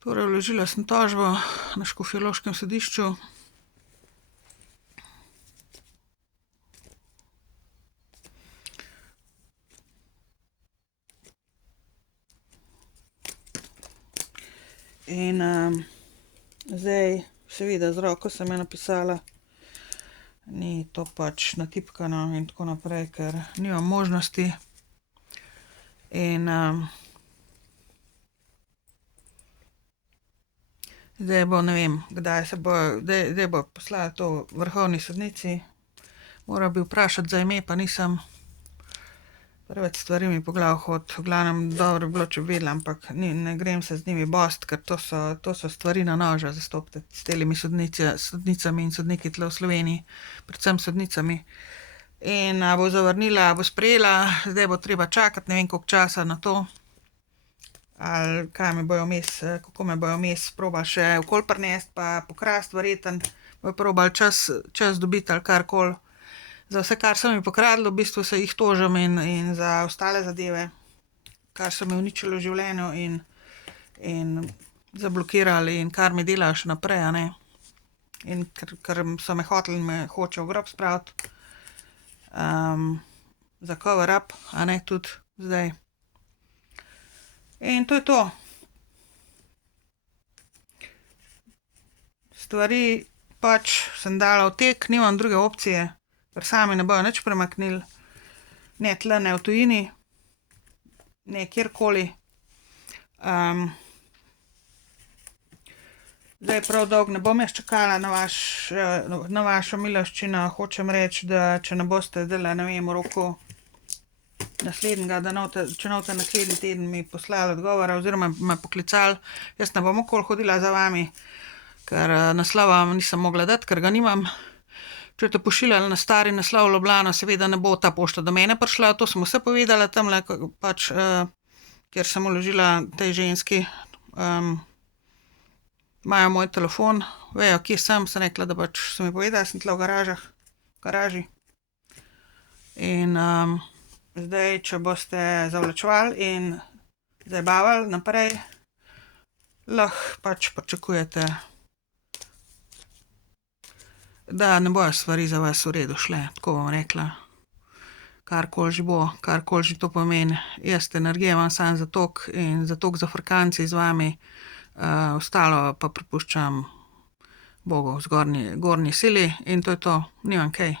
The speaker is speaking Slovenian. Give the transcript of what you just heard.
Torej, vložila sem tožbo na Škofjeloškem sodišču. In zdaj, seveda, z roko sem je napisala. Ni to pač natipkano in tako naprej, ker nimam možnosti. In zdaj bo, ne vem, kdaj se bo, zdaj bo poslala to vrhovni sodnici. Moral bi vprašati za ime, pa nisem. Preveč stvari mi po glavi hodi. V glavnem, dobro bi bilo, če bi vedela, ampak ne grem se z njimi bost, ker to so stvari na noža zastopiti s temi sodnicami in sodniki tule v Sloveniji, predvsem sodnicami. In bo zavrnila, bo sprejela, zdaj bo treba čakati ne vem koliko časa na to. Ali kaj me bojo vmes, kako me bojo vmes probali še okoli prinesti pa pokrasti verjetno. Bojo probali čas dobiti ali karkoli. Za vse, kar so mi pokradli, v bistvu se jih tožim in za ostale zadeve, kar so mi uničili v življenju in zablokirali in kar mi delajo še naprej, a ne. In ker so me hoteli, me hočejo v grob spraviti. Za cover up, a ne, tudi zdaj. In to je to. Stvari pač sem dala v tek, nimam druge opcije, ker sami ne bojo nič premaknili. Ne tule, ne v tujini, ne kjerkoli. Zdaj prav dolgo ne bom jaz čakala na vašo miloščino. Hočem reči, da če ne boste zdajle, ne vem, v roku naslednjega, če ne boste naslednji teden mi poslali odgovora oziroma me poklicali, jaz ne bom okoli hodila za vami, ker naslova nisem mogla dati, ker ga nimam. Če boste pošiljali na stari naslov v Ljubljano, seveda ne bo ta pošta do mene prišla, to sem vse povedala tamle, pač, kjer sem vložila tej ženski. Imajo moj telefon, vejo, kje sem rekla, da pač so mi povedali, sem tule v garaži. In zdaj, če boste zavlačevali in zajebavali naprej, lahko pač pričakujete, da ne bojo stvari za vas v redu šle, tako bom rekla. Karkoli že bo, karkoli že to pomeni. Jaz energije imam samo za toliko in za toliko zafrkanci z vami, ostalo pa prepuščam Bogu, gornji sili in to je to, nimam kaj.